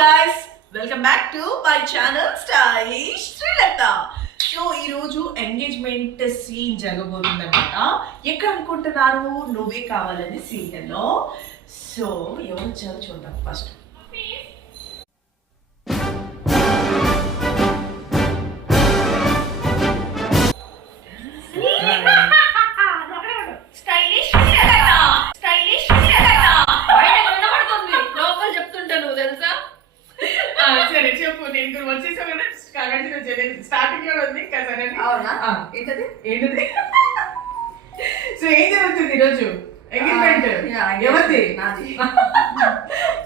guys, welcome back to my channel Stylish Srilata. So ఈ రోజు engagement scene జరగబోతుంది అనమాట. ఎక్కడ అనుకుంటున్నారు? నువ్వే కావాలని సీన్లో. సో ఎవరు వచ్చారో చూద్దాం ఫస్ట్. సరే చెప్పు, నేను వచ్చేసా కదా స్టార్టింగ్ లో ఉంది కదా. ఏంటది ఏంటది? సో ఏం జరుగుతుంది ఈరోజు? ఎంగేజ్మెంట్ ఎవరిది?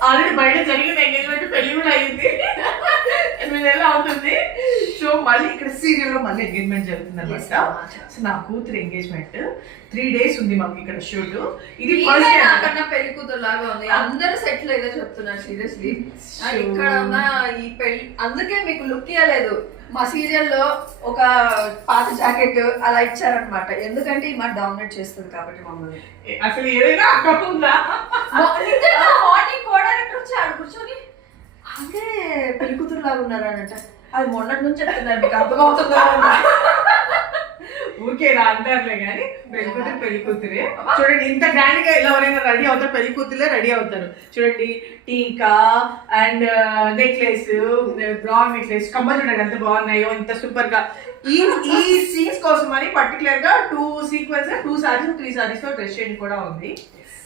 ఆల్రెడీ బయట జరిగిన ఎంగేజ్మెంట్, పెళ్లి కూడా అయింది, 8 నెలలు అవుతుంది. సో మళ్ళీ ఇక్కడ సీరియల్ లో మళ్ళీ ఎంగేజ్మెంట్ జరుగుతుంది అనమాట. సో నా కూతురు ఎంగేజ్మెంట్ 3 days ఉంది మాకు ఇక్కడ షూట్. ఇది నాకన్నా పెళ్లి కూతురు లాగా ఉంది. అందరూ సెటిల్ అయితే చెప్తున్నారు సీరియస్లీ. ఇక్కడ ఉన్న ఈ పెళ్లి అందుకే మీకు లుక్ ఇవ్వలేదు. మా సీరియల్లో ఒక పాత జాకెట్ అలా ఇచ్చారనమాట. ఎందుకంటే ఈ మాట డామినేట్ చేస్తుంది కాబట్టి మమ్మల్ని. అసలు ఏదైనా ఉందా? మార్నింగ్ కోడైరెక్టర్ వచ్చి ఆడు కూర్చొని అదే పెళ్లి కూతురు లాగా ఉన్నారు అని అంట. అది మొన్నటి నుంచి చెప్తున్నారు, మీకు అర్థమవుతుందా? ఊరికేనా అంటారులే కానీ పెళ్లి కూతురు పెళ్లి కూతురే. చూడండి ఇంత గ్రాండ్ గా ఎవరైనా రెడీ అవుతారు, పెళ్లి కూతురులే రెడీ అవుతారు. చూడండి టీకా అండ్ నెక్లెస్, బ్రౌన్ నెక్లెస్, కమ్మలు చూడండి ఎంత బాగున్నాయో, ఇంత సూపర్ గా. ఈ సీన్స్ కోసం అని పర్టికులర్ గా 2 sarees 3 sarees తో డ్రెస్ చేంజ్ కూడా ఉంది.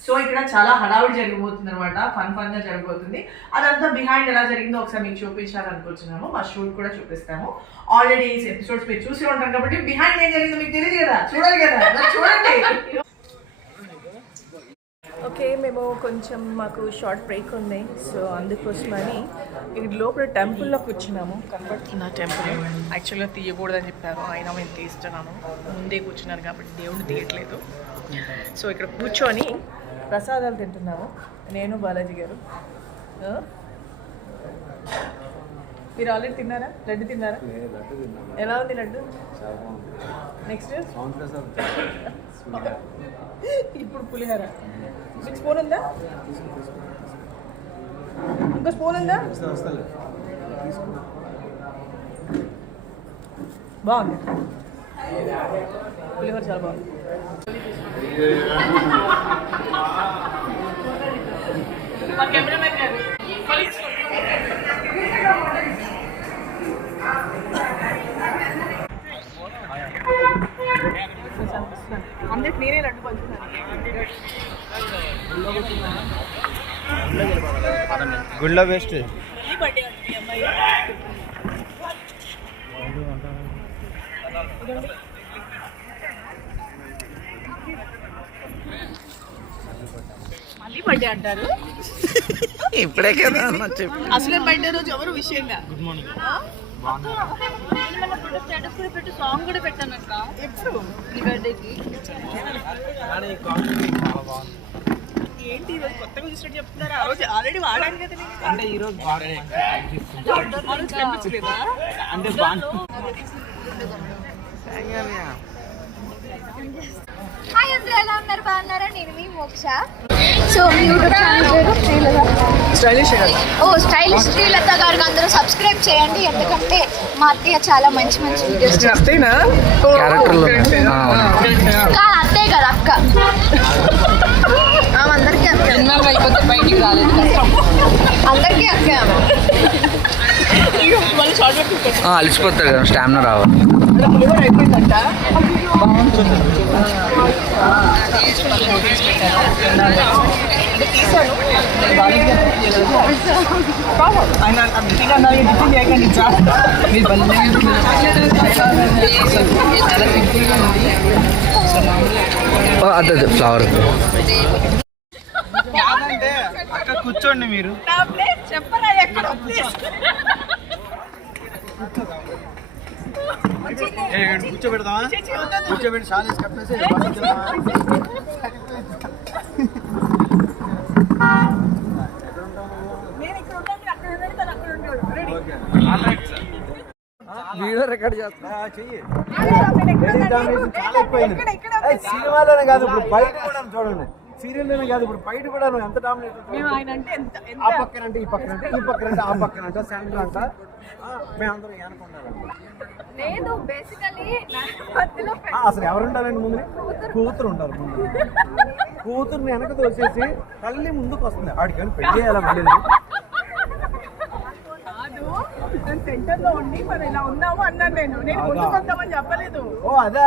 సో ఇక్కడ చాలా హడావుడి జరగబోతుంది అనమాట. ఫన్ గా జరగబోతుంది. అదంతా బిహైండ్ ఎలా జరిగిందో ఒకసారి మీకు చూపించాలనుకుంటున్నాము. మా షూట్ కూడా చూపిస్తాము. ఆల్రెడీ ఎపిసోడ్స్ మీరు చూసి ఉంటారు కాబట్టి బిహైండ్ ఏం జరిగిందో మీకు తెలియదు కదా, చూడాలి కదా, చూడండి. ఓకే, మేము కొంచెం మాకు షార్ట్ బ్రేక్ ఉంది. సో అందుకోసమని ఇది లోపల టెంపుల్లో కూర్చున్నాము. కనబడుతున్న టెంపుల్ యాక్చువల్గా తీయకూడదని చెప్పారు, అయినా మేము తీస్తున్నాను. ముందే కూర్చున్నారు కాబట్టి దేవుడిని తీయట్లేదు. సో ఇక్కడ కూర్చొని ప్రసాదాలు తింటున్నాము, నేను బాలాజీ గారు. మీరు ఆల్రెడీ తిన్నారా? లడ్డు తిన్నారా? ఎలా ఉంది లడ్డు? నెక్స్ట్ ఇప్పుడు పులిహోర. మీకు స్పూన్ ఉందా? ఇంకో స్పూన్ ఉందా? బాగుంది పులిహోర, చాలా బాగుంది. అందరికి నేనే లడ్డు పంచుతున్నాను. గుళ్ళో వేస్ట్. ఈ బర్త్డే మీ అమ్మాయి మళ్ళీ బర్త్డే అంటారు. ఇప్పుడే కదా అసలే బర్త్డే రోజు ఎవరు విషయంగా గుడ్ మార్నింగ్ స్టేటస్ కూడా పెట్టు, సాంగ్ కూడా పెట్టాను అక్క. ఎప్పుడు నీ బర్త్డేకి ఏంటి ఈరోజు కొత్తగా చూసినట్టు చెప్తున్నారు? ఆ రోజు ఆల్రెడీ వాడాను కదా. అంటే ఈ రోజు కనిపించలేదా? అంటే హాయ్ అందరూ, ఎలా ఉన్నారు? బాగున్నారా? నేను మీ మోక్ష. సో మీ యూట్యూబ్ ఛానల్ పేరు స్టైలిష్ స్టైలిష్ శ్రీలత గారికి అందరూ సబ్స్క్రైబ్ చేయండి. ఎందుకంటే మా అత్తయ్య చాలా మంచి మంచి వీడియోస్ చేస్తేనా అత్తే కదా అక్క. అందరికీ అక్క, అయిపోతే బయటికి రాలేదు. అందరికీ అక్క. అలసిపోతారు కదా, స్టామినా రావాలి. అయిపోయిందంట. తీసాను అదే ఫ్లవర్ అక్కడ కూర్చోండి మీరు. చెప్పరా ఎక్కడ కూర్చోబెడదామా? కూర్చోబెట్టి షాలేసి కప్పేసి వీడియో రికార్డ్ చేస్తా చెయ్యి. చాలా ఎక్కువైంది. సినిమాలోనే కాదు, ఇప్పుడు బయట కూడా చూడండి. సీరియల్లోనే కాదు ఇప్పుడు బయట కూడా నువ్వు ఎంత డామినేట్ మేము ఆయన అంటే ఆ పక్కన అంటే ఈ పక్కన అంటే ఈ పక్కన అంటే ఆ పక్కన అంటే సెంటర్ అంట మేమందరం ఏనుకుంటారు లేదు బేసికలీ మధ్యలో అసలు ఎవరు ఉంటారండి ముందు కూతురు ఉంటారు ముందు కూతురుని వెనక తోసేసి తల్లి ముందుకు వస్తుంది ఆడికి కానీ పెళ్లి చేయాలి మళ్ళీ కాదు సెంటర్ లో ఉండి మరి ఇలా ఉన్నాము అన్నాను నేను ముందుకు వస్తామని చెప్పలేదు. ఓ అదా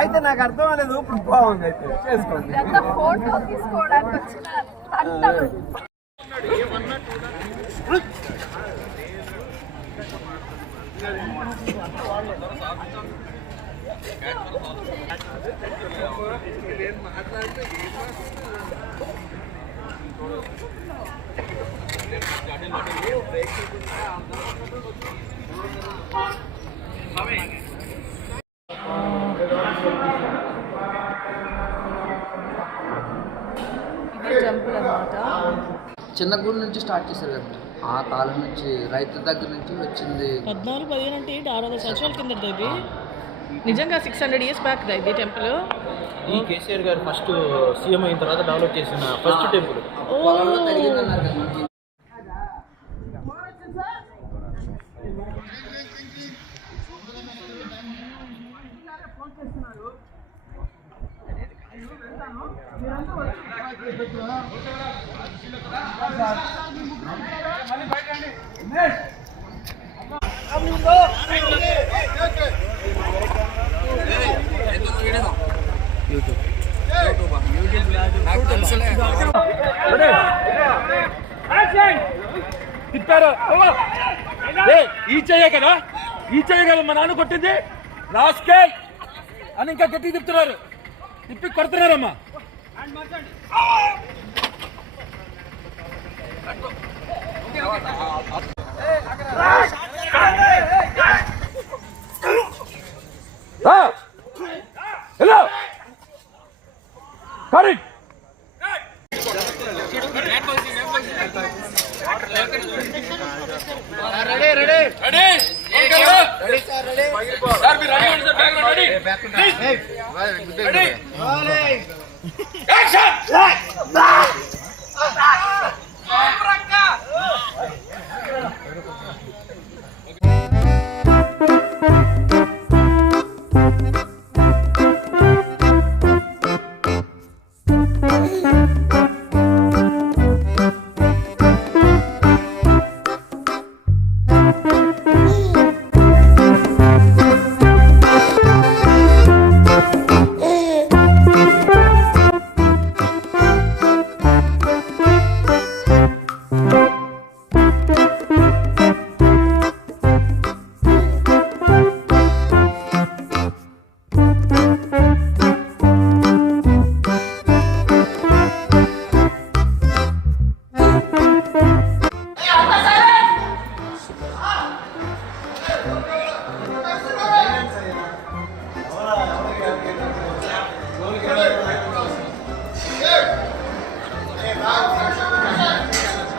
అయితే నాకు అర్థం అవ్వలేదు ఇప్పుడు బాగుంది అయితే చేసుకోండి ఫోటో తీసుకోవడానికి వచ్చిన అట్టలు. చిన్న గుడి నుంచి స్టార్ట్ చేశారు కదా ఆ కాలం నుంచి రైతు దగ్గర నుంచి వచ్చింది 14-15 అంటే 600 సంవత్సరాల కింద ఇది నిజంగా 600 years బ్యాక్ ఇది టెంపుల్. ఈ కేసీఆర్ గారు ఫస్ట్ సీఎం అయిన తర్వాత డెవలప్ చేసిన ఫస్ట్ టెంపుల్. పొలంలో తరిగిందన్నారు కదా మనకి. తిప్పారు ఈ చెయ్యే కదా మా నాన్న కొట్టింది రాస్కే అని ఇంకా గట్టి తిప్పుతున్నారు తిప్పి కొడుతున్నారమ్మా. హలో కరెక్ట్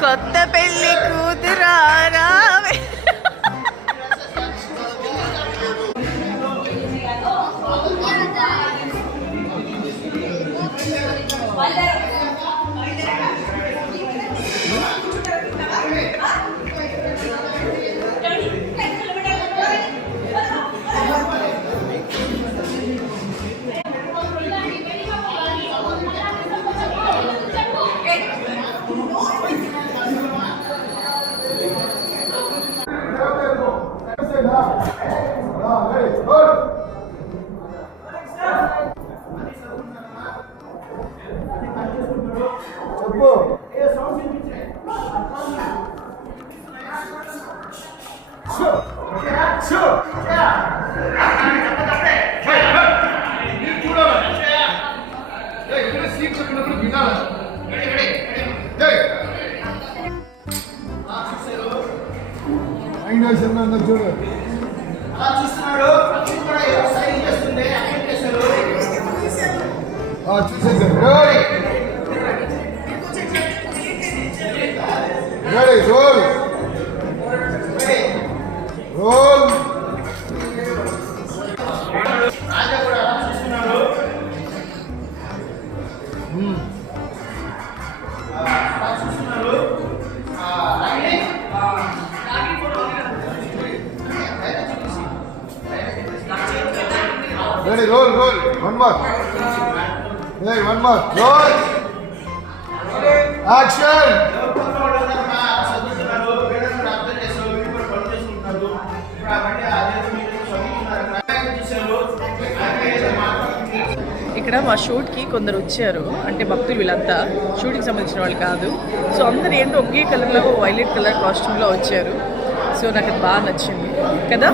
కొత్త పెళ్లి కూతురారా చూడు చూసేసారు roll roll more. Hey, one more. Roll. Action. ఇక్కడ మా షూట్కి కొందరు వచ్చారు, అంటే భక్తులు వీళ్ళంతా షూట్కి సంబంధించిన వాళ్ళు కాదు. సో అందరు ఏంటో ఒకే కలర్లో వైలెట్ కలర్ కాస్ట్యూమ్లో వచ్చారు. సో నాకు అది బాగా నచ్చింది కదా.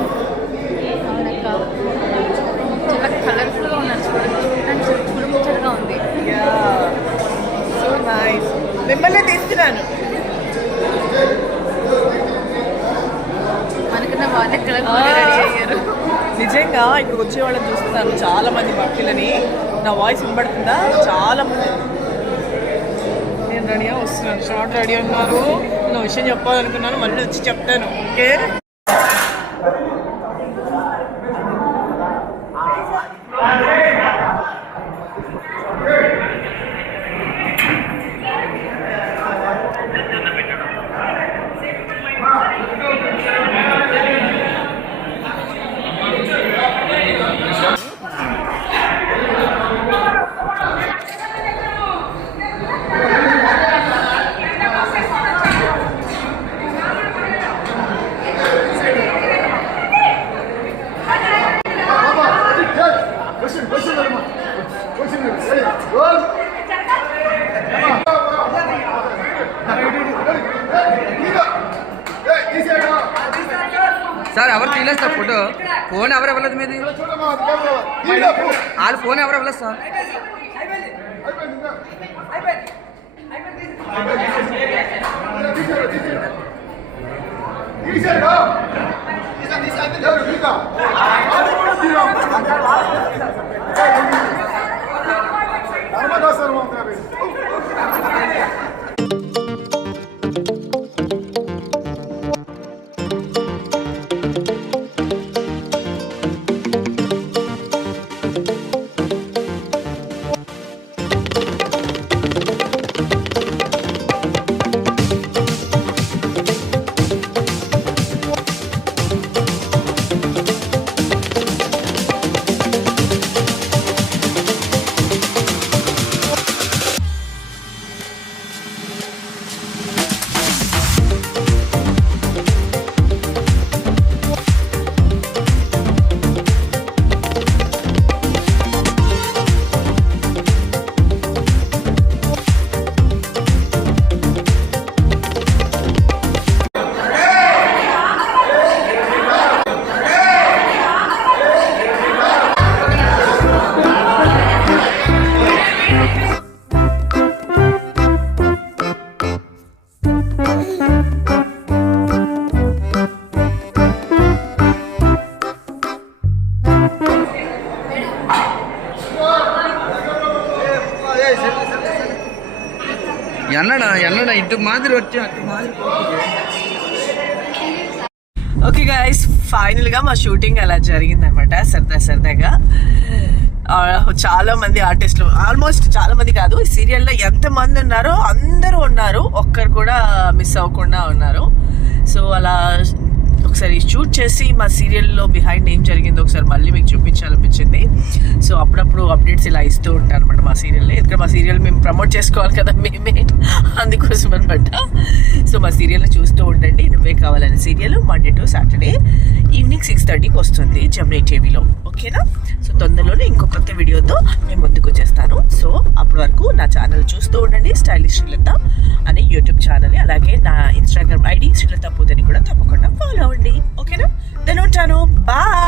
చాలా కలర్ఫుల్గా ఉన్నారు, చూడముచ్చటగా ఉంది. So nice. మిమ్మల్ని తీస్తున్నాను. మనకన్నా వాళ్ళే కలర్ఫుల్గా రెడీ అయ్యారు. నిజంగా ఇక్కడ వచ్చే వాళ్ళని చూస్తున్నాను, చాలా మంది భక్తులని. నా వాయిస్ వినబడుతుందా? చాలా మంది. నేను రెడీగా వస్తున్నాను, షార్ట్ రెడీ ఉన్నారు. నా విషయం చెప్పాలనుకున్నాను, మళ్ళీ వచ్చి చెప్తాను. ఓకే. సార్ ఎవరు తీయలేదు సార్ ఫోటో. ఫోన్ ఎవరు ఇవ్వలేదు మీది? వాళ్ళ ఫోన్ ఎవరు ఇవ్వలేదు సార్. ఎన్నడా ఇంటి మాదిరి వచ్చి అటు మాదిరి. ఓకే గైస్, ఫైనల్గా మా షూటింగ్ అలా జరిగిందనమాట. సరదాగా చాలా మంది ఆర్టిస్టులు, ఆల్మోస్ట్ చాలా మంది కాదు, ఈ సీరియల్లో ఎంతమంది ఉన్నారో అందరూ ఉన్నారు, ఒక్కరు కూడా మిస్ అవ్వకుండా ఉన్నారు. సో అలా ఒకసారి షూట్ చేసి మా సీరియల్లో బిహైండ్ ఏం జరిగిందో ఒకసారి మళ్ళీ మీకు చూపించాలనిపించింది. సో అప్పుడప్పుడు అప్డేట్స్ ఇలా ఇస్తూ ఉంటాను అనమాట మా సీరియల్లో. ఎందుకంటే మా సీరియల్ మేము ప్రమోట్ చేసుకోవాలి కదా మేమే, అందుకోసం అనమాట. సో మా సీరియల్ని చూస్తూ ఉండండి. నువ్వే కావాలని serial Monday to Saturday evening 6:30కి వస్తుంది జెమినీ టీవీలో. ఓకేనా? సో తొందరలోనే ఇంకో కొత్త వీడియోతో మేము ముందుకు వచ్చేస్తాను. సో అప్పటి వరకు నా ఛానల్ చూస్తూ ఉండండి, స్టైలిష్ శ్రీలత అనే యూట్యూబ్ ఛానల్, అలాగే నా ఇన్స్టాగ్రామ్ ఐడి శ్రీలత పూదని కూడా తప్పకుండా ఫాలో అవ్వండి. ఓకేనా? దెన్ ఉంటాను. బాయ్.